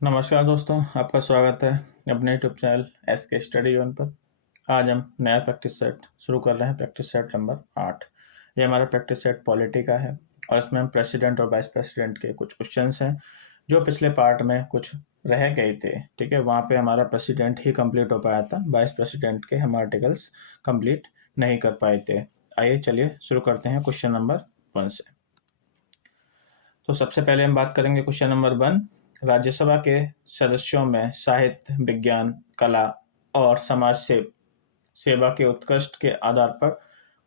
नमस्कार दोस्तों, आपका स्वागत है अपने YouTube channel SK study zone पर। आज हम नया प्रैक्टिस सेट शुरू कर रहे हैं, प्रैक्टिस सेट नंबर 8। ये हमारा प्रैक्टिस सेट पॉलिटी का है और इसमें हम प्रेसिडेंट और वाइस प्रेसिडेंट के कुछ क्वेश्चंस हैं जो पिछले पार्ट में कुछ रह गए थे। ठीक है, वहाँ पे हमारा प्रेसिडेंट ही कंप्लीट हो पाया था, वाइस प्रेसिडेंट के हम आर्टिकल्स कंप्लीट नहीं कर पाए थे। आइए चलिए शुरू करते हैं क्वेश्चन नंबर 1 से। तो सबसे पहले हम बात करेंगे क्वेश्चन नंबर 1। राज्यसभा के सदस्यों में साहित्य, विज्ञान, कला और समाज सेवा के उत्कृष्ट के आधार पर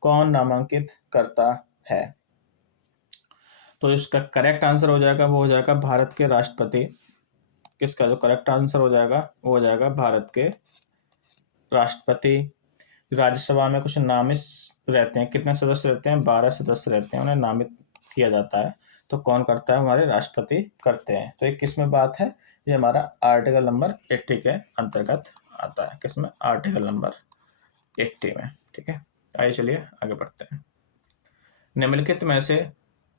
कौन नामांकित करता है? तो इसका करेक्ट आंसर हो जाएगा, वो हो जाएगा भारत के राष्ट्रपति। किसका जो करेक्ट आंसर हो जाएगा वो हो जाएगा भारत के राष्ट्रपति। राज्यसभा में कुछ नामित रहते हैं, कितने सदस्य रहते हैं? 12 सदस्य रहते हैं, उन्हें नामित किया जाता है। तो कौन करता है? हमारे राष्ट्रपति करते हैं। तो ये किस में बात है? ये हमारा आर्टिकल नंबर 80 के अंतर्गत आता है। किसमें? आर्टिकल नंबर 80 में। ठीक है, आइए चलिए आगे बढ़ते हैं। निम्नलिखित में से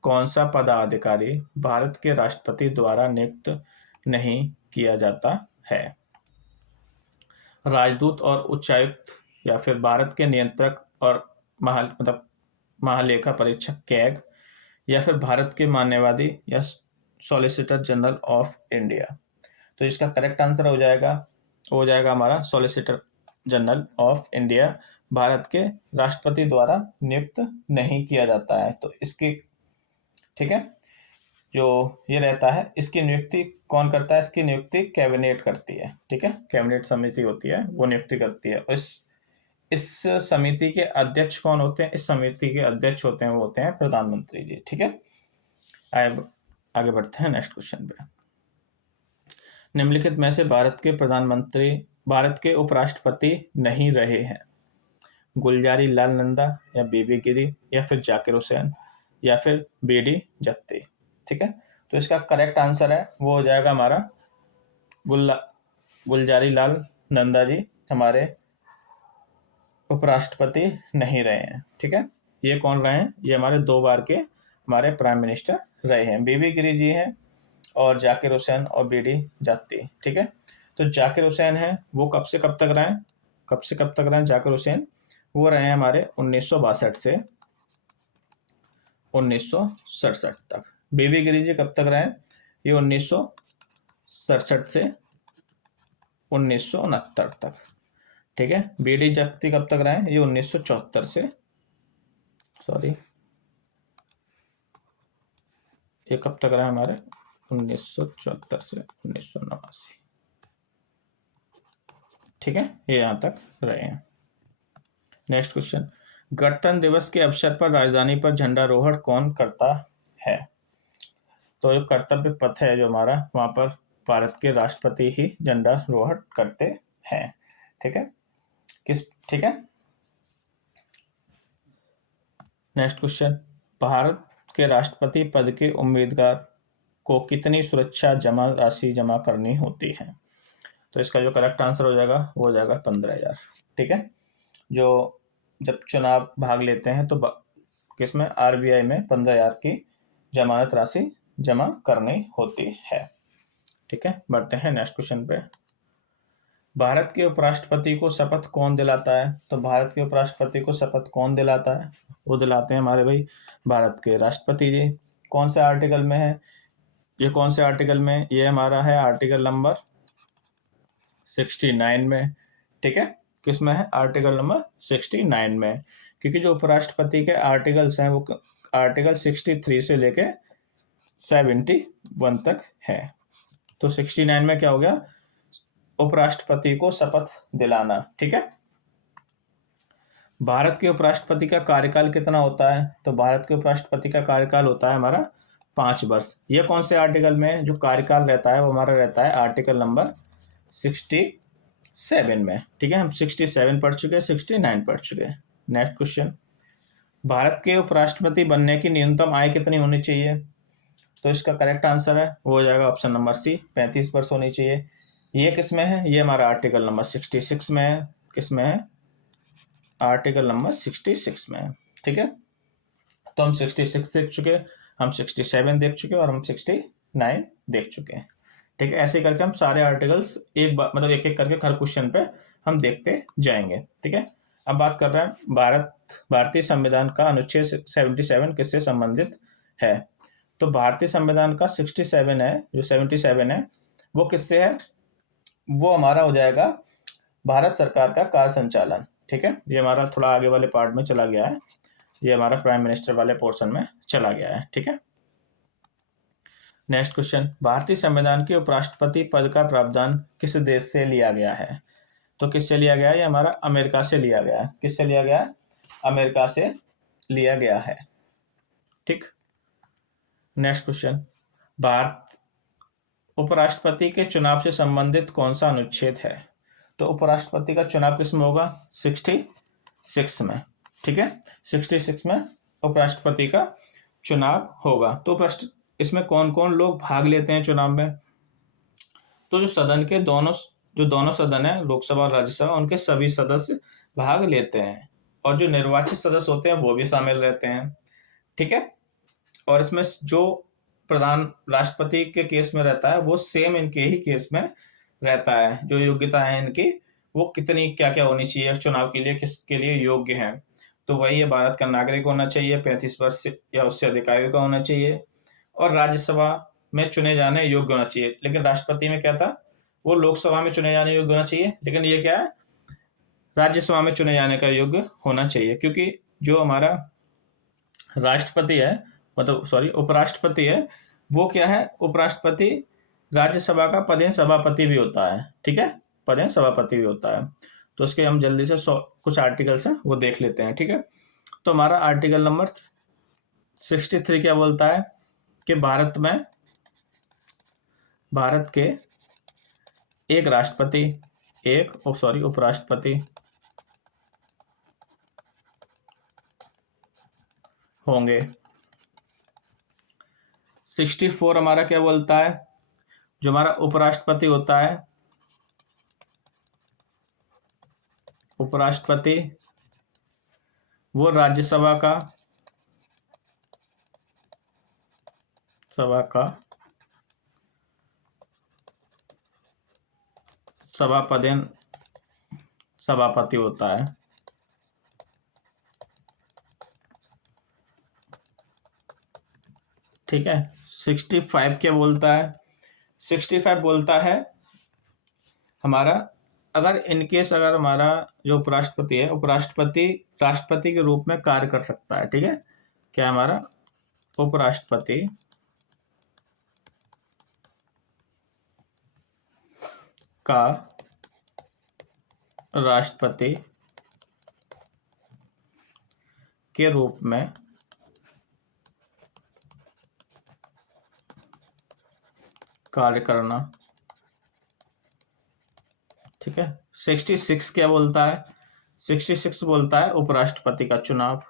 कौन सा पदाधिकारी भारत के राष्ट्रपति द्वारा नियुक्त नहीं किया जाता है? राजदूत और उच्चायुक्त, या फिर भारत के नियंत्रक और महालेखा परीक्षक कैग, या फिर भारत के मान्यवादी या सॉलिसिटर जनरल ऑफ इंडिया। तो इसका करेक्ट आंसर हो जाएगा हमारा solicitor general of India. Bharat के राष्ट्रपति द्वारा नियुक्त नहीं किया जाता है। तो इसकी ठीक है, जो ये रहता है, इसकी नियुक्ति कौन करता है? इसकी नियुक्ति कैबिनेट करती है। ठीक है, कैबिनेट समिति होती है, वो नियुक्ति करती है। और इस समिति के अध्यक्ष कौन होते हैं? इस समिति के अध्यक्ष होते हैं, वो होते हैं प्रधानमंत्री जी। ठीक है, आगे बढ़ते हैं नेक्स्ट क्वेश्चन पे। निम्नलिखित में से भारत के उपराष्ट्रपति नहीं रहे हैं? गुलजारी लाल नंदा, या बीबी गिरी, या फिर जाकिर हुसैन, या फिर बीडी जत्ती। ठीक है, तो इसका करेक्ट आंसर है वो हो जाएगा हमारा गुलजारी लाल नंदा जी हमारे उपराष्ट्रपति नहीं रहे हैं। ठीक है, ये कौन रहे हैं? ये हमारे 2 बार के हमारे प्राइम मिनिस्टर रहे हैं। बीबी गिरी जी हैं और जाकिर हुसैन और बीडी जत्ती। ठीक है, तो जाकिर हुसैन है वो कब से कब तक रहे? जाकिर हुसैन वो रहे हैं हमारे 1962 से 1967 तक। बीबी गिरी जी कब तक रहे? ये 1967 से 1969 तक। ठीक है, बीडी जत्ती कब तक रहे? ये 1974 से ये कब तक रहे हमारे? 1974 से 1989। ठीक है, ये यहाँ तक रहे हैं। नेक्स्ट क्वेश्चन, गणतंत्र दिवस के अवसर पर राजधानी पर झंडारोहण कौन करता है? तो जो कर्तव्य पथ है जो हमारा, वहाँ पर भारत के राष्ट्रपति ही झंडारोहण करते हैं। ठीक है, ठीक है। नेक्स्ट क्वेश्चन, भारत के राष्ट्रपति पद के उम्मीदवार को कितनी सुरक्षा जमा राशि जमा करनी होती है? तो इसका जो करेक्ट आंसर हो जाएगा वो हो जाएगा 15,000। ठीक है, जो जब चुनाव भाग लेते हैं तो किसमें? RBI में 15,000 की जमानत राशि जमा करनी होती है। ठीक है, बढ़ते हैं नेक्स्ट क्वेश्चन पे। भारत के उपराष्ट्रपति को शपथ कौन दिलाता है? तो भारत के उपराष्ट्रपति को शपथ कौन दिलाता है? वो दिलाते हैं हमारे भाई भारत के राष्ट्रपति जी। कौन से आर्टिकल में है? ये कौन से आर्टिकल में? ये हमारा है आर्टिकल नंबर 69 में। ठीक है, किस में है? आर्टिकल नंबर 69 में। क्योंकि जो उपराष्ट्रपति के आर्टिकल्स हैं वो आर्टिकल 63 से लेके 71 तक है। तो 69 में क्या हो गया? उपराष्ट्रपति को शपथ दिलाना। ठीक है, भारत के उपराष्ट्रपति का कार्यकाल कितना होता है? तो भारत के उपराष्ट्रपति का कार्यकाल होता है हमारा 5 वर्ष। ये कौन से आर्टिकल में जो कार्यकाल रहता है वो हमारा रहता है आर्टिकल नंबर 67 में। ठीक है, हम 67 पढ़ चुके हैं, 69 पढ़ चुके हैं। नेक्स्ट क्वेश्चन, भारत के उपराष्ट्रपति बनने की न्यूनतम आय कितनी होनी चाहिए? तो इसका करेक्ट आंसर है वो हो जाएगा ऑप्शन नंबर सी, 35 वर्ष होनी चाहिए। ये किस में है? ये हमारा आर्टिकल नंबर 66 में है। किस में है? आर्टिकल नंबर 66 में है। ठीक है, तो हम 66 देख चुके, हम 67 देख चुके और हम 69 देख चुके हैं। ठीक है। ऐसे करके हम सारे आर्टिकल्स एक बार मतलब एक एक करके हर क्वेश्चन पे हम देखते जाएंगे। ठीक है। अब बात कर रहे हैं भारतीय संविधान का अनुच्छेद 77 किससे संबंधित है। तो भारतीय संविधान का 67 है, जो 77 है वो किससे है, वो हमारा हो जाएगा भारत सरकार का कार्य संचालन। ठीक है, ये हमारा थोड़ा आगे वाले पार्ट में चला गया है, ये हमारा प्राइम मिनिस्टर वाले पोर्शन में चला गया है। ठीक है। नेक्स्ट क्वेश्चन, भारतीय संविधान के उपराष्ट्रपति पद का प्रावधान किस देश से लिया गया है। तो किससे लिया गया है, ये हमारा अमेरिका से लिया गया है। किससे लिया गया है, अमेरिका से लिया गया है। ठीक। नेक्स्ट क्वेश्चन, भारत उपराष्ट्रपति के चुनाव से संबंधित कौन सा अनुच्छेद है। तो उपराष्ट्रपति का चुनाव किस में होगा, 66 में। ठीक है, 66 में उपराष्ट्रपति का चुनाव होगा। तो इसमें कौन कौन लोग भाग लेते हैं चुनाव में। तो जो सदन के दोनों सदन है, लोकसभा और राज्यसभा, उनके सभी सदस्य भाग लेते हैं, और जो निर्वाचित सदस्य होते हैं वो भी शामिल रहते हैं। ठीक है। और इसमें जो प्रधान राष्ट्रपति के केस में रहता है वो सेम इनके ही केस में रहता है। जो योग्यता है इनकी वो कितनी क्या क्या होनी चाहिए चुनाव के लिए, किसके लिए योग्य है। तो वही है, भारत का नागरिक होना चाहिए, 35 वर्ष या उससे अधिक आयु का होना चाहिए, और राज्यसभा में चुने जाने योग्य होना चाहिए। लेकिन राष्ट्रपति में क्या था, वो लोकसभा में चुने जाने योग्य होना चाहिए, लेकिन ये क्या है, राज्यसभा में चुने जाने का योग्य होना चाहिए। क्योंकि जो हमारा राष्ट्रपति है, मतलब सॉरी उपराष्ट्रपति है, वो क्या है, उपराष्ट्रपति राज्यसभा का पदेन सभापति भी होता है। ठीक है, पदेन सभापति भी होता है। तो उसके हम जल्दी से कुछ आर्टिकल्स हैं वो देख लेते हैं। ठीक है। तो हमारा आर्टिकल नंबर 63 क्या बोलता है कि भारत के एक उपराष्ट्रपति होंगे। 64 हमारा क्या बोलता है, जो हमारा उपराष्ट्रपति होता है, उपराष्ट्रपति वो राज्यसभा का सभापति होता है। ठीक है। 65 क्या बोलता है, 65 बोलता है हमारा, अगर इनकेस अगर हमारा जो उपराष्ट्रपति है, उपराष्ट्रपति राष्ट्रपति के रूप में कार्य कर सकता है। ठीक है, क्या हमारा उपराष्ट्रपति का राष्ट्रपति के रूप में कार्य करना। ठीक है। 66 क्या बोलता है, 66 बोलता है उपराष्ट्रपति का चुनाव।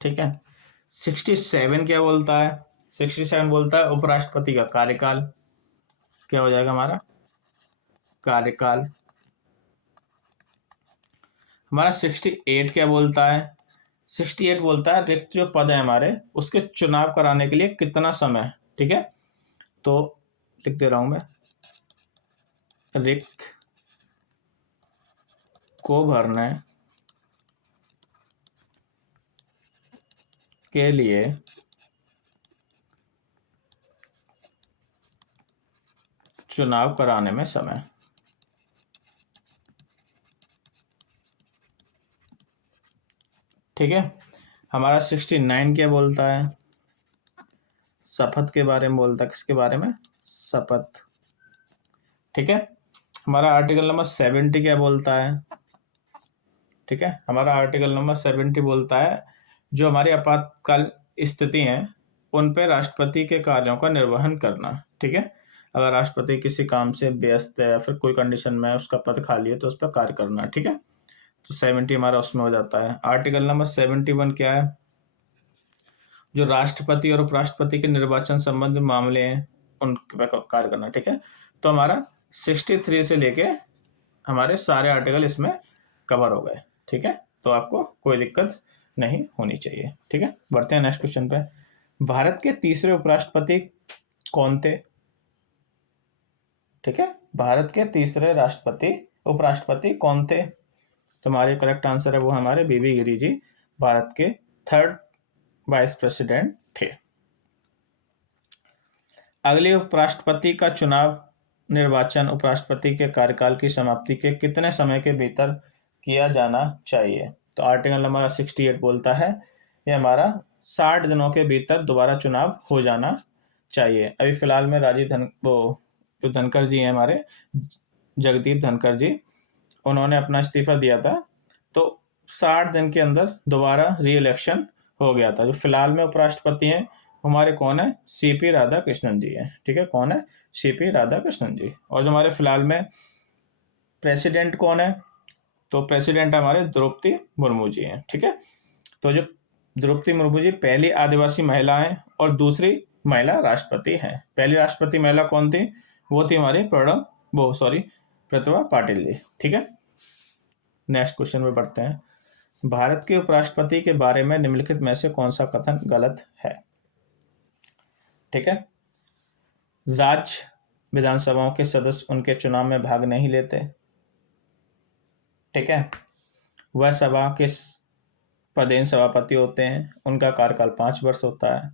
ठीक है। 67 क्या बोलता है, 67 बोलता है उपराष्ट्रपति का कार्यकाल। क्या हो जाएगा हमारा, कार्यकाल। हमारा 68 क्या बोलता है, 68 बोलता है रिक्त जो पद है हमारे उसके चुनाव कराने के लिए कितना समय। ठीक है, तो लिख दे रहा हूं मैं, रिक्त को भरने के लिए चुनाव कराने में समय। ठीक है। हमारा 69 क्या बोलता है, शपथ के बारे में बोलता है। किसके बारे में, शपथ। ठीक है। हमारा आर्टिकल नंबर 70 क्या बोलता है, ठीक है, हमारा आर्टिकल नंबर 70 बोलता है जो हमारी आपातकाल स्थिति है उन पर राष्ट्रपति के कार्यों का निर्वहन करना। ठीक है, अगर राष्ट्रपति किसी काम से व्यस्त है या फिर कोई कंडीशन में उसका पद खाली है तो उस पर कार्य करना। ठीक है, तो 70 हमारा उसमें हो जाता है। आर्टिकल नंबर 71 क्या है, जो राष्ट्रपति और उपराष्ट्रपति के निर्वाचन संबंधी मामले हैं उन पर कार्य करना। ठीक है, तो हमारा 63 से लेके हमारे सारे आर्टिकल इसमें कवर हो गए। ठीक है, तो आपको कोई दिक्कत नहीं होनी चाहिए। ठीक है, बढ़ते हैं नेक्स्ट क्वेश्चन पे। भारत के तीसरे उपराष्ट्रपति कौन थे? ठीक है, भारत के तीसरे उपराष्ट्रपति कौन थे? तो हमारे करेक्ट आंसर है वो हमारे बीबी गिरी जी भारत के थर्ड वाइस प्रेसिडेंट थे। अगले उपराष्ट्रपति का चुनाव निर्वाचन उपराष्ट्रपति के कार्यकाल की समाप्ति के कितने समय के भीतर किया जाना चाहिए? तो आर्टिकल नंबर 68 बोलता है ये हमारा 60 दिनों के भीतर दोबारा चुनाव हो जाना चाहिए। अभी फिलहाल में जो धनखड़ जी हैं हमारे, जगदीप धनखड़ जी, उन्होंने अपना इस्तीफा दिया था, तो 60 दिन के अंदर दोबारा री इलेक्शन हो गया था। जो फिलहाल में उपराष्ट्रपति हैं हमारे कौन है? सीपी राधाकृष्णन जी हैं। ठीक है, कौन है? सीपी राधाकृष्णन जी। और जो हमारे फिलहाल में प्रेसिडेंट कौन है? तो प्रेसिडेंट हमारे द्रौपदी मुर्मू जी हैं। ठीक है, तो जो द्रौपदी मुर्मू जी पहली आदिवासी महिला हैं और दूसरी महिला राष्ट्रपति हैं। पहली राष्ट्रपति महिला कौन थी? वो थी हमारी प्रतिभा पाटिल जी। ठीक है, नेक्स्ट क्वेश्चन में बढ़ते हैं। भारत के उपराष्ट्रपति के बारे में निम्नलिखित में से कौन सा कथन गलत है? ठीक है, राज्य विधानसभाओं के सदस्य उनके चुनाव में भाग नहीं लेते। ठीक है, वह सभा के पदेन सभापति होते हैं, उनका कार्यकाल 5 वर्ष होता है।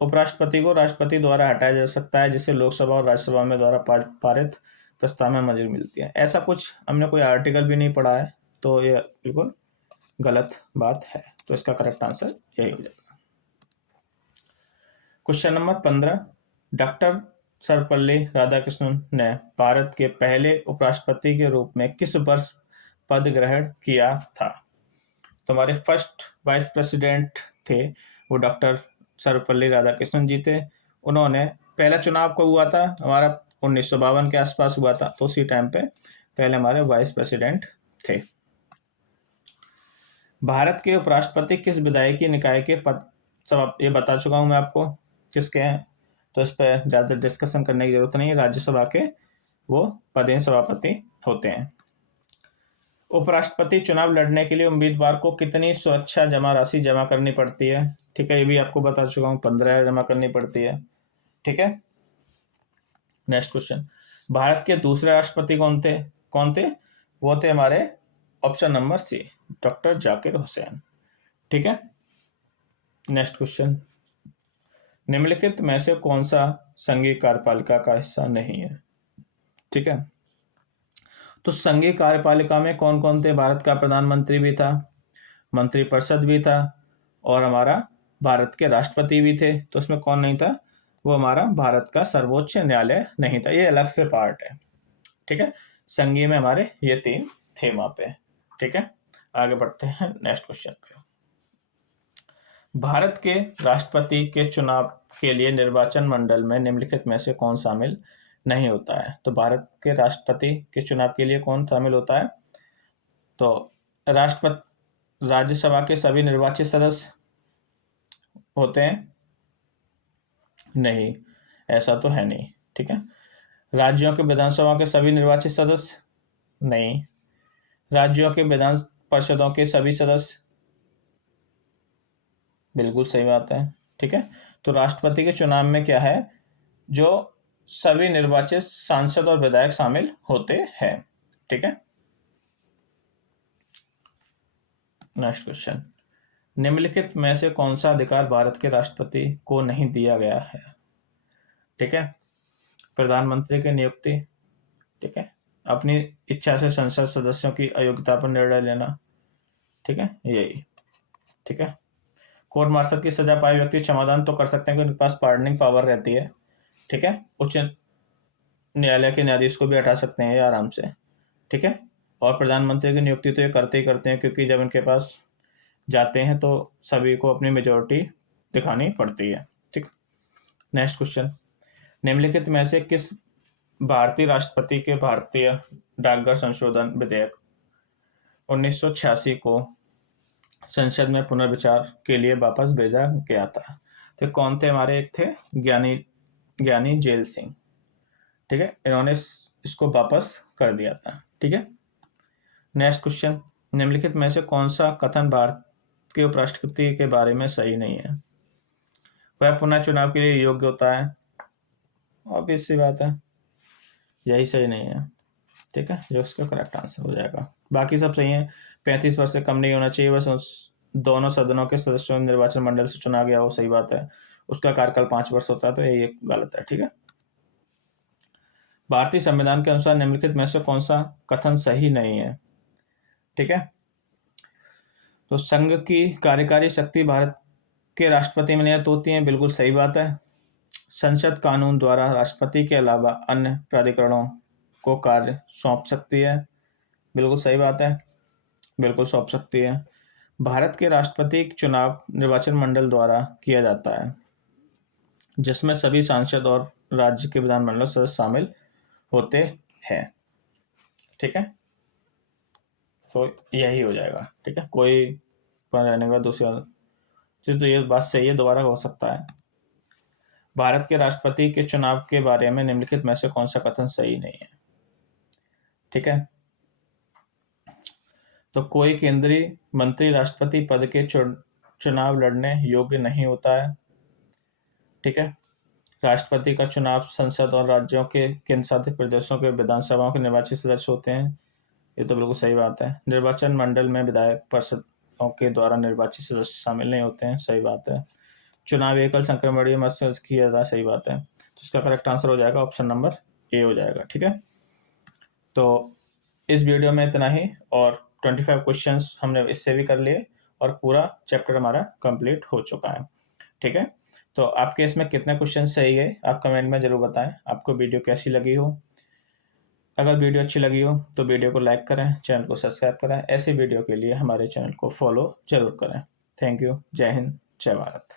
उपराष्ट्रपति को राष्ट्रपति द्वारा हटाया जा सकता है, जिससे लोकसभा और राज्यसभा में द्वारा पारित प्रस्ताव में मंजूरी मिलती है। ऐसा कुछ हमने कोई आर्टिकल भी नहीं पढ़ा है, तो ये बिल्कुल गलत बात है। तो इसका करेक्ट आंसर यही हो जाएगा। Question number 15, doctor Sarvepalli Radhakrishnan ने भारत के पहले उपराष्ट्रपति के रूप में किस वर्ष पद ग्रहण किया था? तो हमारे फर्स्ट वाइस प्रेसिडेंट थे वो डॉक्टर सर्वपल्ली राधाकृष्णन जी थे। उन्होंने पहला चुनाव कब हुआ था? हमारा 1952 के आसपास हुआ था, तो उसी टाइम पे पहले हमारे वाइस प्रेसिडेंट थे। भारत के उपराष्ट्रपति किस विधायकी निकाय के पद, सब ये बता चुका हूं मैं आपको किसके हैं, तो इस पर ज़्यादा डिस्कशन करने की जरूरत नहीं है। राज्यसभा के वो पदेन सभापति होते हैं। उपराष्ट्रपति चुनाव लड़ने के लिए उम्मीदवार को कितनी सुरक्षा जमा राशि जमा करनी पड़ती है? ठीक है, ये भी आपको बता चुका हूँ, 15,000 जमा करनी पड़ती है। ठीक है, नेक्स्ट क्वेश्चन, भारत के दूसरे राष्ट्रपति कौन थे? वो थे हमारे option number C, doctor Zakir Hussain. ठीक है, नेक्स्ट क्वेश्चन, निम्नलिखित में से कौन सा संघीय कार्यपालिका का हिस्सा नहीं है? ठीक है, तो संघीय कार्यपालिका में कौन कौन थे? भारत का प्रधानमंत्री भी था, मंत्रिपरिषद भी था, और हमारा भारत के राष्ट्रपति भी थे। तो इसमें कौन नहीं था? वो हमारा भारत का सर्वोच्च न्यायालय नहीं था, ये अलग से पार्ट है। ठीक है, संघीय में हमारे ये 3 थे वहां पे। ठीक है, आगे बढ़ते हैं नेक्स्ट क्वेश्चन पे। भारत के राष्ट्रपति के चुनाव के लिए निर्वाचन मंडल में निम्नलिखित में से कौन शामिल नहीं होता है? तो भारत के राष्ट्रपति के चुनाव के लिए कौन शामिल होता है? तो राज्यसभा के सभी निर्वाचित सदस्य होते हैं? नहीं, ऐसा तो है नहीं। ठीक है, राज्यों के विधानसभा के सभी निर्वाचित सदस्य? नहीं। राज्यों के विधान परिषदों के सभी सदस्य? बिल्कुल सही बात है। ठीक है, तो राष्ट्रपति के चुनाव में क्या है, जो सभी निर्वाचित सांसद और विधायक शामिल होते हैं। ठीक है, नेक्स्ट क्वेश्चन, निम्नलिखित में से कौन सा अधिकार भारत के राष्ट्रपति को नहीं दिया गया है? ठीक है, प्रधानमंत्री की नियुक्ति, ठीक है, अपनी इच्छा से संसद सदस्यों की अयोग्यता पर निर्णय लेना, ठीक है, यही। ठीक है, कोर्ट मार्शल की सजा पाए व्यक्ति क्षमादान तो कर सकते हैं, क्योंकि उनके पास पार्डनिंग पावर रहती है। ठीक है, उच्च न्यायालय के न्यायाधीश को भी हटा सकते हैं ये आराम से। ठीक है, और प्रधानमंत्री की नियुक्ति तो ये करते ही करते हैं, क्योंकि जब इनके पास जाते हैं तो सभी को अपनी मेजोरिटी दिखानी पड़ती है। ठीक, नेक्स्ट क्वेश्चन, निम्नलिखित में से किस भारतीय राष्ट्रपति के भारतीय डाकघर संशोधन विधेयक 1986 को संसद में पुनर्विचार के लिए वापस भेजा गया था? तो कौन थे हमारे? एक थे ज्ञानी जेल सिंह। ठीक है, इन्होंने इसको वापस कर दिया था। ठीक है, नेक्स्ट क्वेश्चन, निम्नलिखित में से कौन सा कथन भारत के उपराष्ट्रपति के बारे में सही नहीं है? वह पुनः चुनाव के लिए योग्य होता है। ऑब्वियस सी बात है, यही सही नहीं है। ठीक है, जो उसका करेक्ट आंसर हो जाएगा। बाकी सब सही है। 35 वर्ष से कम नहीं होना चाहिए, बस दोनों सदनों के सदस्यों को निर्वाचन मंडल से चुना गया हो, सही बात है। उसका कार्यकाल 5 वर्ष होता है, तो ये गलत है। ठीक है, भारतीय संविधान के अनुसार निम्नलिखित में से कौन सा कथन सही नहीं है? ठीक है, तो संघ की कार्यकारी शक्ति भारत के राष्ट्रपति में नियत होती है, बिल्कुल सही बात है। संसद कानून द्वारा राष्ट्रपति के अलावा अन्य प्राधिकरणों को कार्य सौंप सकती है, बिल्कुल सही बात है, बिल्कुल सौंप सकती है। भारत के राष्ट्रपति चुनाव निर्वाचन मंडल द्वारा किया जाता है, जिसमें सभी सांसद और राज्य के विधानमंडल सदस्य शामिल होते हैं। ठीक है, तो यही हो जाएगा। ठीक है, कोई पर रहने का दूसरी तो ये बात सही है, दोबारा हो सकता है। भारत के राष्ट्रपति के चुनाव के बारे में निम्नलिखित में से कौन सा कथन सही नहीं है? ठीक है, तो कोई केंद्रीय मंत्री राष्ट्रपति पद के चुनाव लड़ने योग्य नहीं होता है। ठीक है, राष्ट्रपति का चुनाव संसद और राज्यों के केंद्र शासित प्रदेशों के विधानसभाओं के निर्वाचित सदस्य होते हैं, ये तो बिल्कुल सही बात है। निर्वाचन मंडल में विधायक परिषदों के द्वारा निर्वाचित सदस्य शामिल नहीं होते हैं, सही बात है। चुनाव एकल संक्रमणीय मत से किया जाता है, सही बात है। तो इसका करेक्ट आंसर हो जाएगा ऑप्शन नंबर ए हो जाएगा। ठीक है, तो इस वीडियो में इतना ही, और 25 क्वेश्चंस हमने इससे भी कर लिए और पूरा चैप्टर हमारा कंप्लीट हो चुका है। ठीक है, तो आपके इसमें कितने क्वेश्चन सही है आप कमेंट में ज़रूर बताएं। आपको वीडियो कैसी लगी हो, अगर वीडियो अच्छी लगी हो तो वीडियो को लाइक करें, चैनल को सब्सक्राइब करें। ऐसे वीडियो के लिए हमारे चैनल को फॉलो जरूर करें। Thank you. जय हिंद, जय भारत।